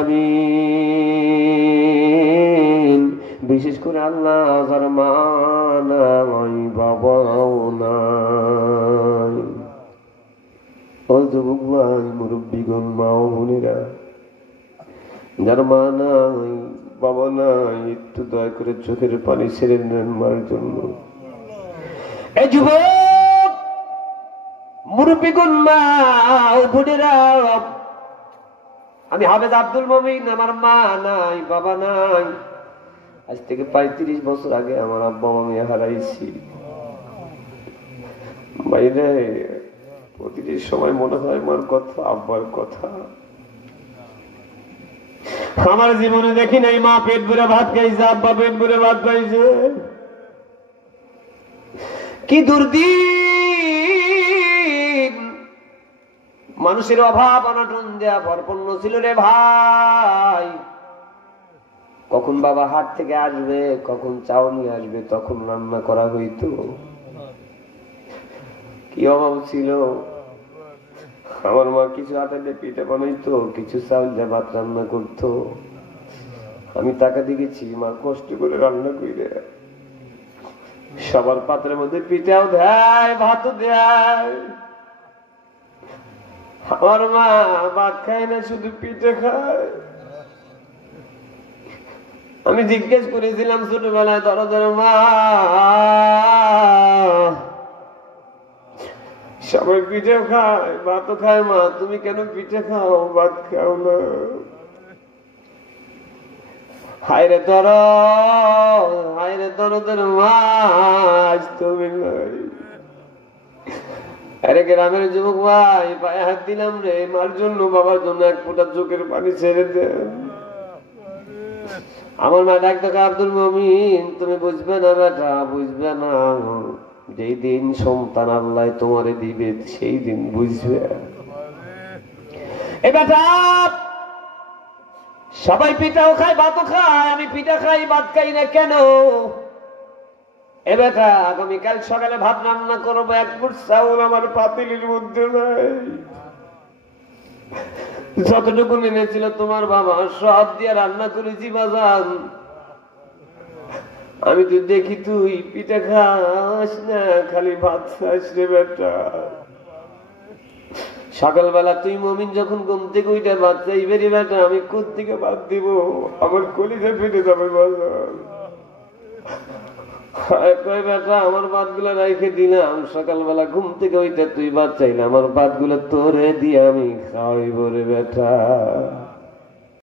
আমিন। বিশেষ করে আল্লাহ যার মা নাই বাবাও নাই, ও যুবক ভাই মুরব্বীগণ মা ও বোনেরা, যার মা নাই বাবা নাই একটু দয়া করে চোখের পানি ছেড়ে নেন মার জন্য। এই যুবক মুরব্বীগণ মা ও বোনেরা, আমি হাফেজ আব্দুল মমিন, আমার মা নাই বাবা নাই। আজ থেকে 35 বছর আগে আমার আব্বা মামি হারাইছি। বাইরে প্রতিটি সময় মনে হয় মার কথা, আব্বার কথা। আমার জীবনে দেখি নাই মা পেট ভরে ভাত খাইছে, আব্বা পেট ভরে ভাত খাইছে। কি দুর্দিন, মানুষের অভাব অনটন দেয়া ভরপূর্ণ ছিল রে ভাই। কখন বাবা হাট থেকে আসবে, কখন চাউনি আসবে, তখন রান্না করা হইতো। কি অভাব ছিল। আমার মা কিছু আটাতে পিঠে বানাইতো, কিছু চাউল দিয়ে ভাত রান্না করতো। আমি তাকে দেখেছি মা কষ্ট করে রান্না করে সবার পাত্রের মধ্যে পিঠাও দেয়, ভাতও দেয়। আমার মা ভাত খায় না, শুধু পিঠে খায়। আমি জিজ্ঞেস করেছিলাম ছোটবেলায়, দরজার মা সবাই পিঠে খায়, ভাতও খায়, মা তুমি কেন পিঠে খাও ভাত খাও না? হায়রে দরদের মা তুমি নাই। আরে গ্রামের যুবক ভাই, পায়ে হাত দিলাম রে, মার জন্য বাবার জন্য এক ফোঁটা চোখের পানি ছেড়ে দেন। আমার মা ডাক ডাকা, আব্দুল মমিন তুমি বুঝবে না বেটা, বুঝবে না। যেই দিন সন্তান আল্লাহ তোমারে দিবে সেই দিন বুঝবে। এ বেটা সবাই পিঠাও খায় ভাতও খায়, আমি পিঠা খাই ভাত খাই না কেন? এ বেটা আগামীকাল সকালে ভাত রান্না করবো, এক ফুট চাউল আমার পাতিলের মধ্যে নাই। যতটুকু এনেছিল তোমার বাবা সব দিয়ে রান্না করেছি বাজান। আমি তো দেখি তুই পিঠা খাস না, খালি ভাত খাস রে বেটা। সকালবেলা তুই মমিন যখন ঘুম থেকে উঠে ভাত চাইবে রে বেটা, আমি কোত্থেকে ভাত দিব? আমার কলিজা ফেটে যাবে বাজান। বেটা আমার ভাত গুলা রেখে দিলাম, সকালবেলা ঘুম থেকে ওইটা তুই ভাত চাইলে আমার ভাত গুলা তোরে দিয়ে আমি খাওয়াইব রে বেটা।